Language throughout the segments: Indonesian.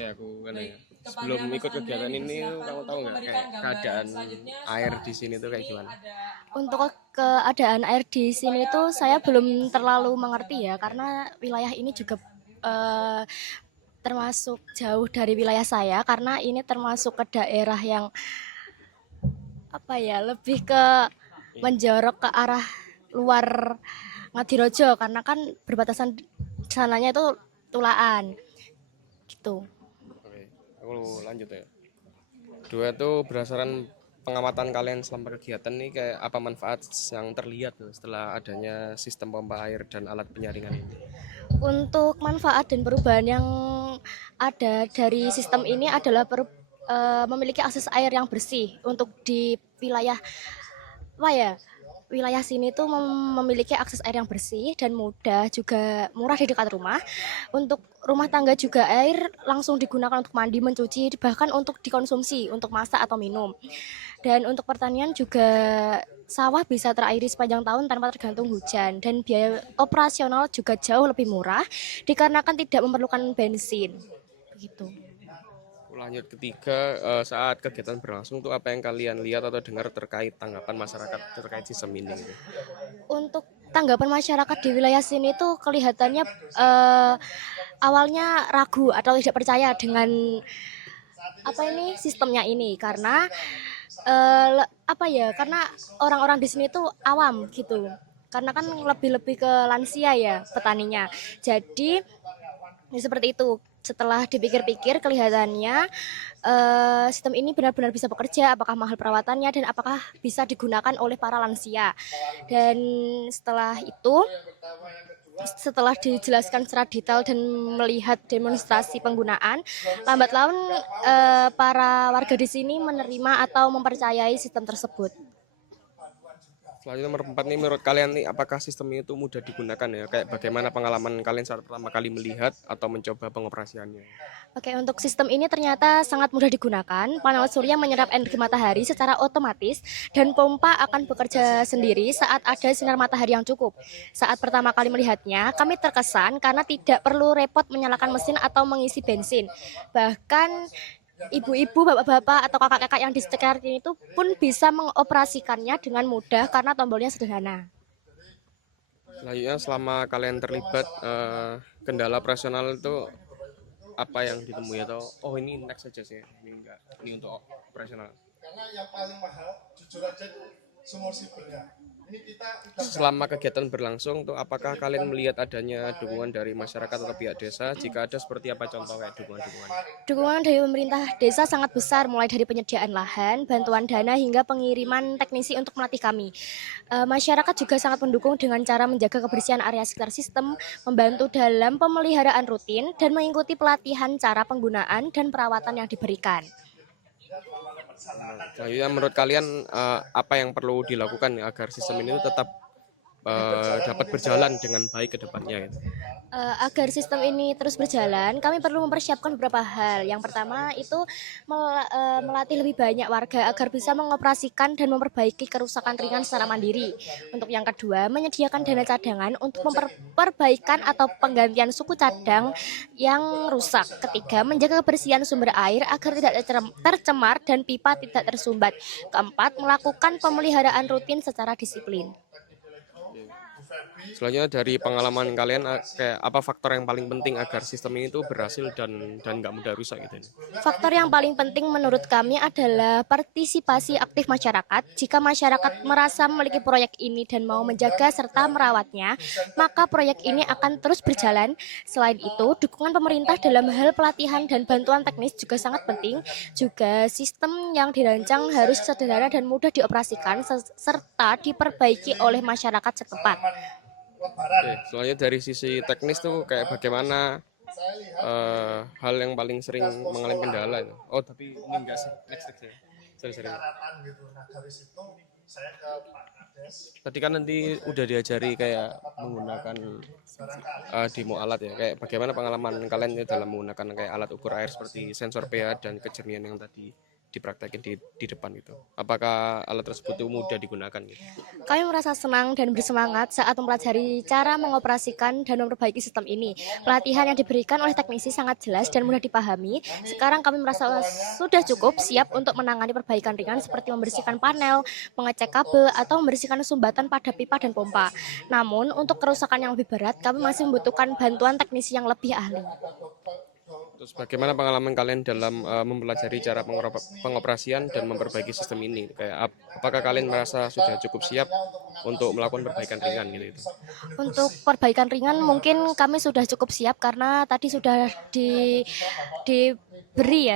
Oke, aku kan ya. Sebelum ikut kegiatan ini, kamu tahu nggak kayak keadaan air di sini tuh kayak gimana? Untuk keadaan air di sini tuh saya belum terlalu mengerti ya, karena wilayah ini juga eh, termasuk jauh dari wilayah saya, karena ini termasuk ke daerah yang apa ya, lebih ke Iya. menjorok ke arah luar Ngadirojo, karena kan berbatasan sananya itu Tulaan gitu. Oke, aku lanjut ya. Dua itu berdasarkan pengamatan kalian selama kegiatan nih kayak apa manfaat yang terlihat tuh setelah adanya sistem pompa air dan alat penyaringan ini? Untuk manfaat dan perubahan yang ada dari sistem ini adalah memiliki akses air yang bersih untuk di wilayah apa ya, wilayah sini tuh memiliki akses air yang bersih dan mudah, juga murah di dekat rumah. Untuk rumah tangga juga air langsung digunakan untuk mandi, mencuci, bahkan untuk dikonsumsi untuk masak atau minum. Dan untuk pertanian juga sawah bisa terairi sepanjang tahun tanpa tergantung hujan, dan biaya operasional juga jauh lebih murah dikarenakan tidak memerlukan bensin. Begitu. Lanjut ketiga, saat kegiatan berlangsung tuh apa yang kalian lihat atau dengar terkait tanggapan masyarakat terkait sistem ini gitu? Untuk tanggapan masyarakat di wilayah sini tuh kelihatannya eh, awalnya ragu atau tidak percaya dengan apa ini sistemnya ini, karena apa ya, karena orang-orang di sini tuh awam gitu, karena kan lebih-lebih ke lansia ya petaninya. Jadi ya seperti itu. Setelah dipikir-pikir kelihatannya sistem ini benar-benar bisa bekerja, apakah mahal perawatannya dan apakah bisa digunakan oleh para lansia. Dan setelah itu, setelah dijelaskan secara detail dan melihat demonstrasi penggunaan, lambat laun para warga di sini menerima atau mempercayai sistem tersebut. Selanjutnya nomor 4 nih, menurut kalian nih apakah sistem ini tuh mudah digunakan ya? Kayak bagaimana pengalaman kalian saat pertama kali melihat atau mencoba pengoperasiannya? Oke, untuk sistem ini ternyata sangat mudah digunakan. Panel surya menyerap energi matahari secara otomatis dan pompa akan bekerja sendiri saat ada sinar matahari yang cukup. Saat pertama kali melihatnya, kami terkesan karena tidak perlu repot menyalakan mesin atau mengisi bensin. Bahkan ibu-ibu, bapak-bapak, atau kakak-kakak yang di sekitar ini itu pun bisa mengoperasikannya dengan mudah karena tombolnya sederhana. Selanjutnya selama kalian terlibat, kendala operasional itu apa yang ditemui atau oh ini next saja sih, ini enggak, ini untuk operasional. Karena yang paling mahal jujur aja itu sumur. Selama kegiatan berlangsung tuh apakah kalian melihat adanya dukungan dari masyarakat atau pihak desa? Jika ada seperti apa contoh kayak dukungan-dukungan? Dukungan dari pemerintah desa sangat besar, mulai dari penyediaan lahan, bantuan dana, hingga pengiriman teknisi untuk melatih kami. Masyarakat juga sangat mendukung dengan cara menjaga kebersihan area sekitar sistem, membantu dalam pemeliharaan rutin, dan mengikuti pelatihan cara penggunaan dan perawatan yang diberikan. Selanjutnya menurut kalian apa yang perlu dilakukan ya, agar sistem ini tetap dapat berjalan dengan baik ke depannya gitu? Agar sistem ini terus berjalan, kami perlu mempersiapkan beberapa hal. Yang pertama itu melatih lebih banyak warga agar bisa mengoperasikan dan memperbaiki kerusakan ringan secara mandiri. Untuk yang kedua, menyediakan dana cadangan untuk perbaikan atau penggantian suku cadang yang rusak. Ketiga, menjaga kebersihan sumber air agar tidak tercemar dan pipa tidak tersumbat. Keempat, melakukan pemeliharaan rutin secara disiplin. Selanjutnya dari pengalaman kalian kayak apa faktor yang paling penting agar sistem ini tuh berhasil dan nggak mudah rusak gitu? Faktor yang paling penting menurut kami adalah partisipasi aktif masyarakat. Jika masyarakat merasa memiliki proyek ini dan mau menjaga serta merawatnya, maka proyek ini akan terus berjalan. Selain itu, dukungan pemerintah dalam hal pelatihan dan bantuan teknis juga sangat penting. Juga sistem yang dirancang harus sederhana dan mudah dioperasikan serta diperbaiki oleh masyarakat setempat. Oke, selanjutnya dari sisi teknis tuh kayak bagaimana hal yang paling sering mengalami kendala itu? Oh tapi ini enggak sih, next ya. Sorry. Tadi kan nanti udah diajari kayak menggunakan demo alat ya. Kayak bagaimana pengalaman kalian ya dalam menggunakan kayak alat ukur air seperti sensor pH dan kejernihan yang tadi dipraktekin di depan gitu. Apakah alat tersebut itu mudah digunakan gitu? Kami merasa senang dan bersemangat saat mempelajari cara mengoperasikan dan memperbaiki sistem ini. Pelatihan yang diberikan oleh teknisi sangat jelas dan mudah dipahami. Sekarang kami merasa sudah cukup siap untuk menangani perbaikan ringan seperti membersihkan panel, mengecek kabel, atau membersihkan sumbatan pada pipa dan pompa. Namun, untuk kerusakan yang lebih berat, kami masih membutuhkan bantuan teknisi yang lebih ahli. Terus bagaimana pengalaman kalian dalam mempelajari cara pengoperasian dan memperbaiki sistem ini? Kayak apakah kalian merasa sudah cukup siap untuk melakukan perbaikan ringan gitu? Untuk perbaikan ringan mungkin kami sudah cukup siap karena tadi sudah diberi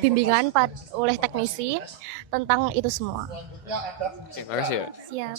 bimbingan oleh teknisi tentang itu semua. Oke, makasih ya. Siap.